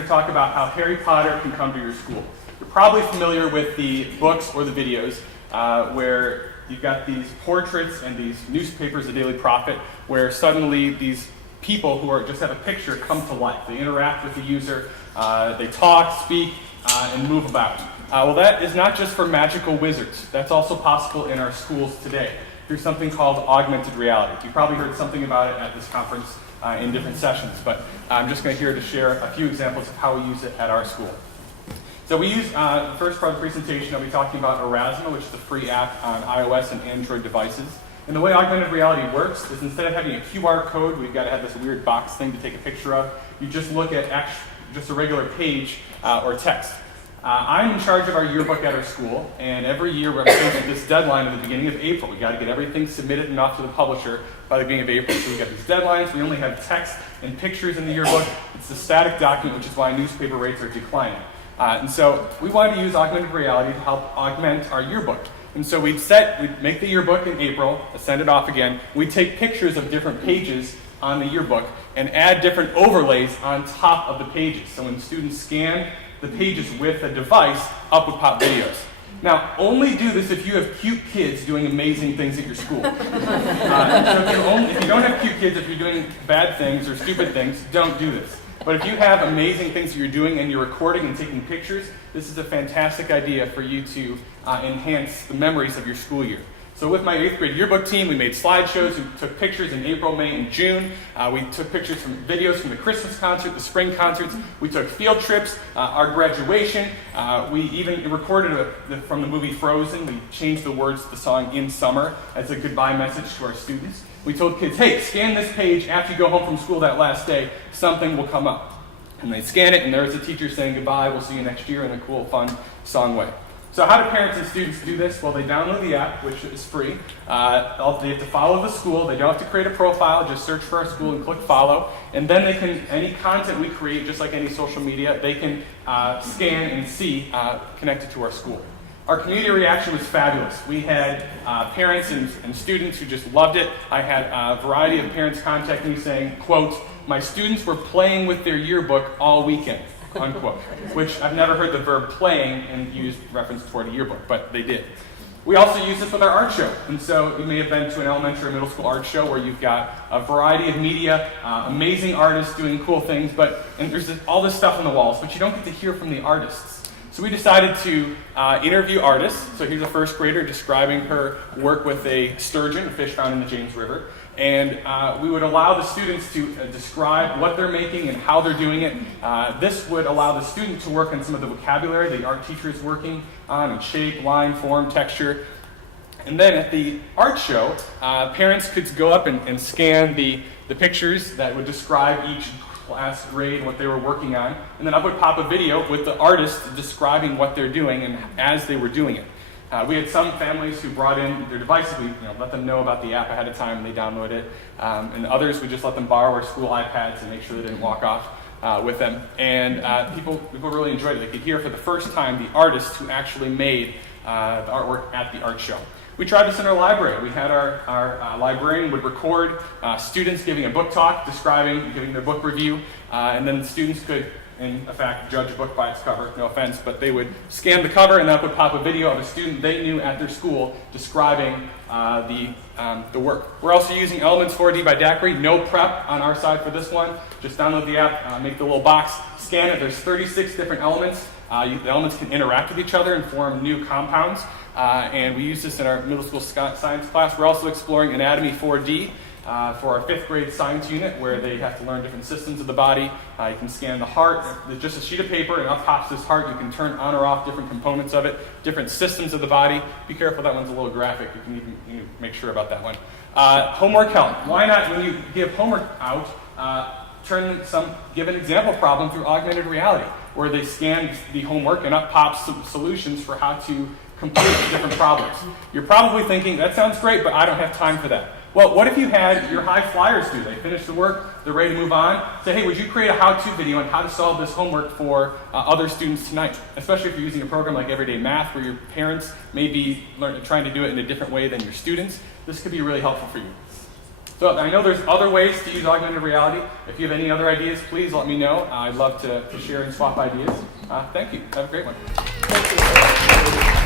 to talk about how Harry Potter can come to your school. You're probably familiar with the books or the videos where you've got these portraits and these newspapers, The Daily Prophet, where suddenly these people who just have a picture come to life. They interact with the user, they talk, speak, and move about. Well, that is not just for magical wizards. That's also possible in our schools today through something called augmented reality. You probably heard something about it at this conference in different sessions, but I'm just going to share a few examples of how we use it at our school. So we use, the first part of the presentation, I'll be talking about Erasmus, which is a free app on iOS and Android devices. And the way augmented reality works is instead of having a QR code, we've got to have this weird box thing to take a picture of, you just look at just a regular page or text. I'm in charge of our yearbook at our school, and every year we're facing this deadline at the beginning of April. We've got to get everything submitted and off to the publisher by the beginning of April. So we've got these deadlines. We only have text and pictures in the yearbook. It's a static document, which is why newspaper rates are declining. And so we wanted to use augmented reality to help augment our yearbook. And so we'd make the yearbook in April, send it off again. We'd take pictures of different pages on the yearbook and add different overlays on top of the pages. So when students scan the pages with a device, up would pop videos. Now, only do this if you have cute kids doing amazing things at your school. So if you don't have cute kids, if you're doing bad things or stupid things, don't do this. But if you have amazing things that you're doing and you're recording and taking pictures, this is a fantastic idea for you to enhance the memories of your school year. So with my 8th grade yearbook team, we made slideshows. We took pictures in April, May, and June. We took pictures from videos from the Christmas concert, the spring concerts. We took field trips, our graduation. We even recorded from the movie Frozen. We changed the words to the song In Summer as a goodbye message to our students. We told kids, hey, scan this page after you go home from school that last day. Something will come up. And they scan it, and there's the teacher saying goodbye. We'll see you next year in a cool, fun song way. So how do parents and students do this? Well, they download the app, which is free. They have to follow the school. They don't have to create a profile. Just search for our school and click follow. And then they can, any content we create, just like any social media, they can scan and see connected to our school. Our community reaction was fabulous. We had parents and students who just loved it. I had a variety of parents contact me saying, quote, my students were playing with their yearbook all weekend, unquote, which I've never heard the verb playing and used reference toward a yearbook, but they did. We also use this with our art show. And so you may have been to an elementary or middle school art show where you've got a variety of media, amazing artists doing cool things, and there's all this stuff on the walls, but you don't get to hear from the artists. So we decided to interview artists. So here's a first grader describing her work with a sturgeon, a fish found in the James River. And we would allow the students to describe what they're making and how they're doing it. This would allow the student to work on some of the vocabulary the art teacher is working on, and shape, line, form, texture. And then at the art show, parents could go up and scan the pictures that would describe each class, grade, what they were working on, and then up would pop a video with the artist describing what they're doing and as they were doing it. We had some families who brought in their devices. We let them know about the app ahead of time and they download it. And others, we just let them borrow our school iPads and make sure they didn't walk off with them. And people really enjoyed it. They could hear for the first time the artist who actually made the artwork at the art show. We tried this in our library. We had our librarian would record students giving a book talk, giving their book review, and then the students could, in fact, judge a book by its cover, no offense, but they would scan the cover and that would pop a video of a student they knew at their school describing the work. We're also using Elements 4D by Daiquiri. No prep on our side for this one. Just download the app, make the little box, scan it. There's 36 different elements. The elements can interact with each other and form new compounds. And we use this in our middle school science class. We're also exploring Anatomy 4D for our 5th grade science unit, where they have to learn different systems of the body. You can scan the heart. There's just a sheet of paper, and up pops this heart. You can turn on or off different components of it, different systems of the body. Be careful, that one's a little graphic. You can make sure about that one. Homework help. Why not, when you give homework out, give an example problem through augmented reality, where they scan the homework and up pops some solutions for how to complete different problems. You're probably thinking, that sounds great, but I don't have time for that. Well, what if you had your high flyers do? They finish the work, they're ready to move on. Say, hey, would you create a how-to video on how to solve this homework for other students tonight? Especially if you're using a program like Everyday Math, where your parents may be trying to do it in a different way than your students. This could be really helpful for you. So I know there's other ways to use augmented reality. If you have any other ideas, please let me know. I'd love to share and swap ideas. Thank you. Have a great one. Thank you.